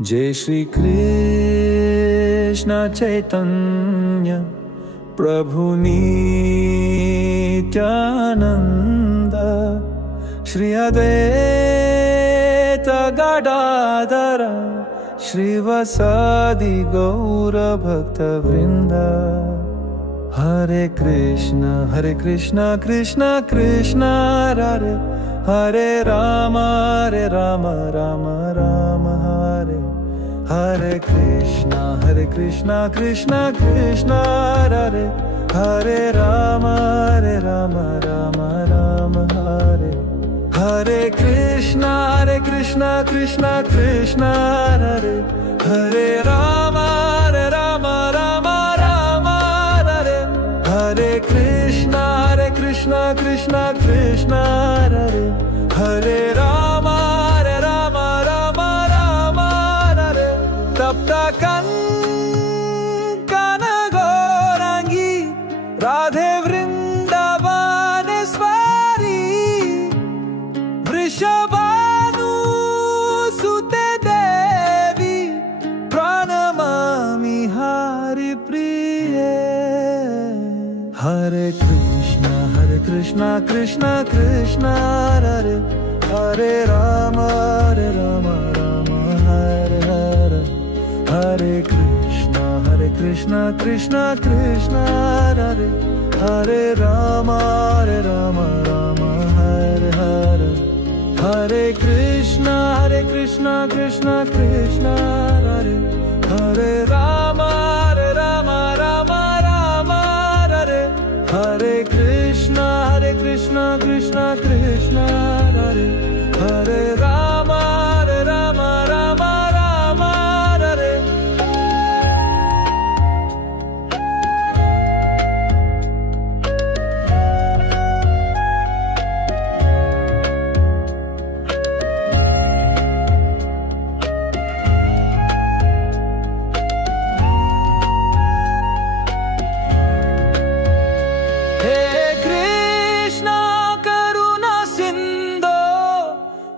जय श्री कृष्ण चैतन्य प्रभु नित्यानंद, श्री अद्वैत गदाधर श्रीवासादि गौर भक्त वृंद। हरे कृष्ण कृष्ण कृष्ण हरे हरे राम राम राम हरे हरे कृष्ण कृष्ण कृष्ण हरे हरे राम राम राम हरे हरे कृष्ण कृष्ण कृष्ण हरे हरे राम राम राम हरे हरे कृष्ण कृष्ण कृष्ण हरे हरे राम राम राम हरे। तप्त कंकन गौरांगी राधे वृंदावनेश्वरी, वृषभानुसुते देवी प्रणमामि हरिप्रिये। हरे कृष्ण कृष्ण कृष्ण हरे हरे राम राम हरे हरे हरे कृष्ण कृष्ण कृष्ण हरे हरे राम राम हरे हरे हरे कृष्ण कृष्ण कृष्ण हरे हरे राम राम हरे हरे कृष्ण कृष्ण कृष्ण हरे हरे राम राम हरे।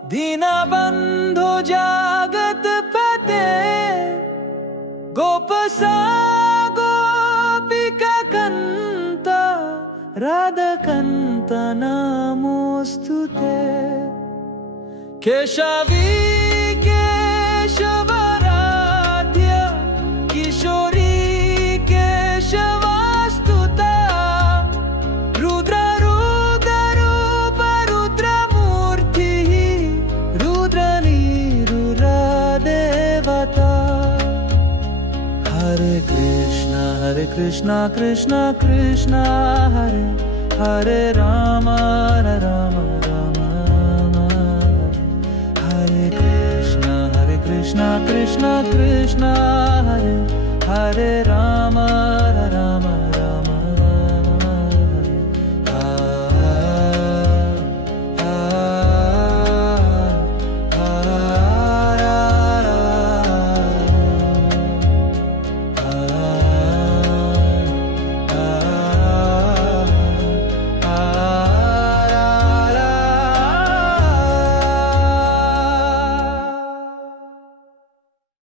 दीनबंधु जगत पते, गोपसा गोपिका कंत राधाकांत नमोस्तुते। केशवी केशवराध्य किशोरी केशवास्तुता, रुद्र हरे कृष्ण कृष्ण कृष्ण हरे हरे राम राम हरे कृष्ण कृष्ण कृष्ण हरे हरे राम